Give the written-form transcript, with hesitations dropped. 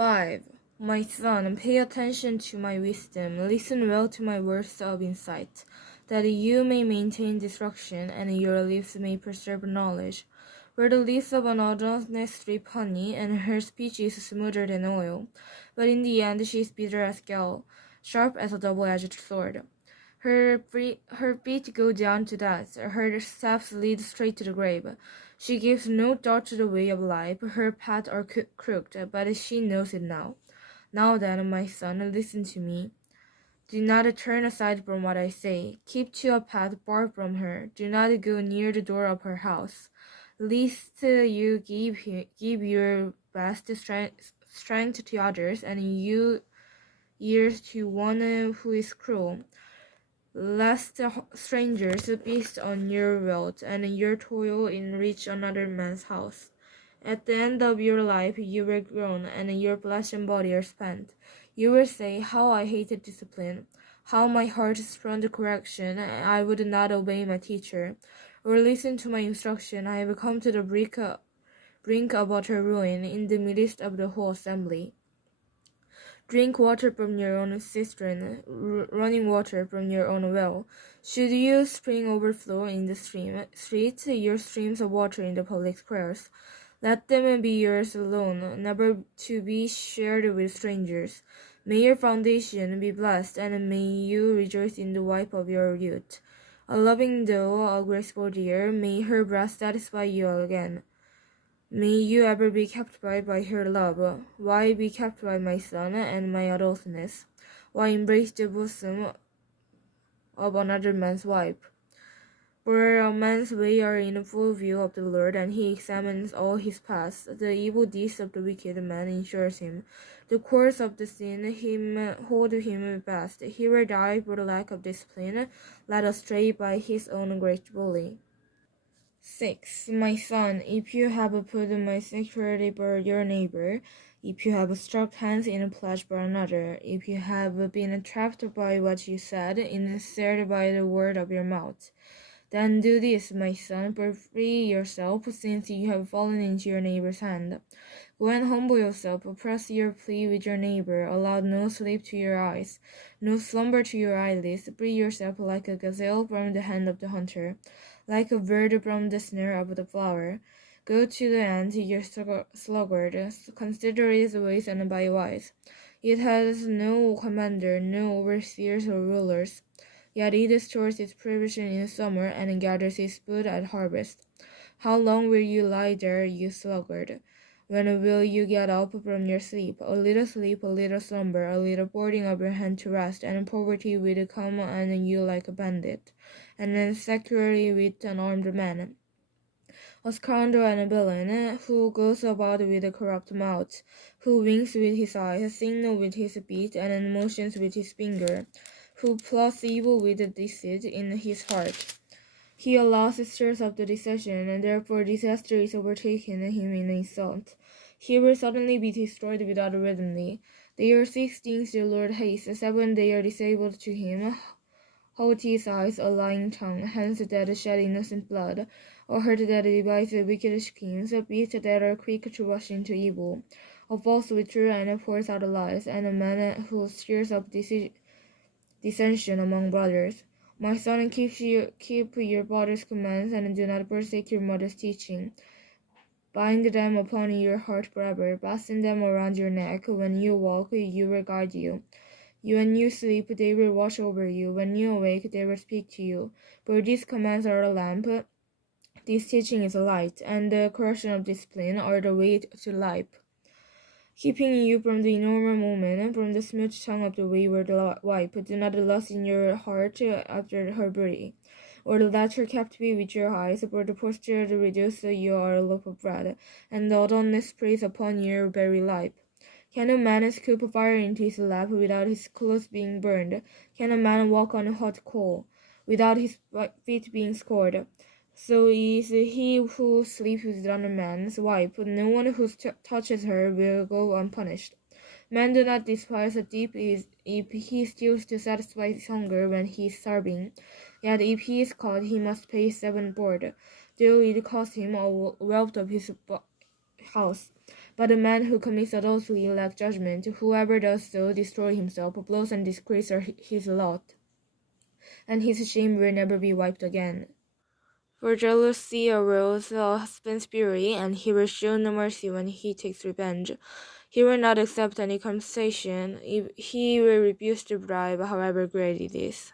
5. My son, pay attention to my wisdom, listen well to my words of insight, that you may maintain instruction, and your lips may preserve knowledge. For the lips of an honest drip honey, and her speech is smoother than oil. But in the end she is bitter as gall, sharp as a double-edged sword. Her feet go down to death, her steps lead straight to the grave. She gives no thought to the way of life, her paths are crooked, but she knows it now. Now then, my son, listen to me. Do not turn aside from what I say. Keep to a path far from her. Do not go near the door of her house, lest you give your best strength to others, and you ears to one who is cruel. Lest strangers feast on your wealth, and your toil enrich another man's house. At the end of your life you will groan, and your flesh and body are spent. You will say, how I hated discipline, how my heart spurned correction, and I would not obey my teacher, or listen to my instruction. I have come to the brink of utter ruin in the midst of the whole assembly. Drink water from your own cistern, running water from your own well. Should your spring overflow in the streets, your streams of water in the public squares, let them be yours alone, never to be shared with strangers. May your foundation be blessed, and may you rejoice in the wife of your youth. A loving doe, a graceful deer, may her breast satisfy you again. May you ever be captivated by her love. Why be captivated, my son, and my adultness? Why embrace the bosom of another man's wife? For a man's ways are in full view of the Lord, and he examines all his paths. The evil deeds of the wicked man ensures him. The course of the sin hold him fast. He will die for the lack of discipline, led astray by his own great folly. 6. My son, if you have put my security for your neighbor, if you have struck hands in a pledge for another, if you have been trapped by what you said, ensnared by the word of your mouth, then do this, my son, for free yourself, since you have fallen into your neighbor's hand. Go and humble yourself, press your plea with your neighbor, allow no sleep to your eyes, no slumber to your eyelids, free yourself like a gazelle from the hand of the hunter, like a bird from the snare of the flower. Go to the ant, your sluggard, consider its ways and be wise. It has no commander, no overseers or rulers, yet it stores its provision in summer and gathers its food at harvest. How long will you lie there, you sluggard? When will you get up from your sleep? A little slumber, a little folding of your hand to rest, and poverty will come on you like a bandit, and then securely with an armed man, a scoundrel and a villain, who goes about with a corrupt mouth, who winks with his eyes, signals with his feet, and motions with his finger, who plots evil with deceit in his heart. He allows stirs up the decision, and therefore disaster is overtaken him in insult. He will suddenly be destroyed without remedy. They are 6 things the Lord hates, 7 they are disabled to him: haughty eyes, a lying tongue, hands that shed innocent blood, a heart that devises wicked schemes, feet that are quick to rush into evil, a false witcher and pours out lies, and a man who stirs up dissension among brothers. My son, keep your father's commands, and do not forsake your mother's teaching. Bind them upon your heart forever, fasten them around your neck. When you walk, you will guide you. When you sleep, they will watch over you. When you awake, they will speak to you. For these commands are a lamp, this teaching is a light, and the correction of discipline are the way to life, keeping you from the enormous moment, from the smooth tongue of the wayward wife. Do not lust in your heart after her beauty, or let her captivate with your eyes, for the posture reduce you are a loaf of bread, and the idleness preys upon your very life. Can a man scoop fire into his lap without his clothes being burned? Can a man walk on hot coal without his feet being scorched? So is he who sleeps with another man's wife. No one who touches her will go unpunished. Men do not despise a thief if he steals to satisfy his hunger when he is starving. Yet if he is caught, he must pay 7 board, though it cost him a wealth of his house. But the man who commits adultery lacks judgment. Whoever does so destroys himself. Blows and disgrace are his lot, and his shame will never be wiped again. For jealousy arouse a husband's fury, and he will show no mercy when he takes revenge. He will not accept any compensation. He will refuse to bribe, however great it is.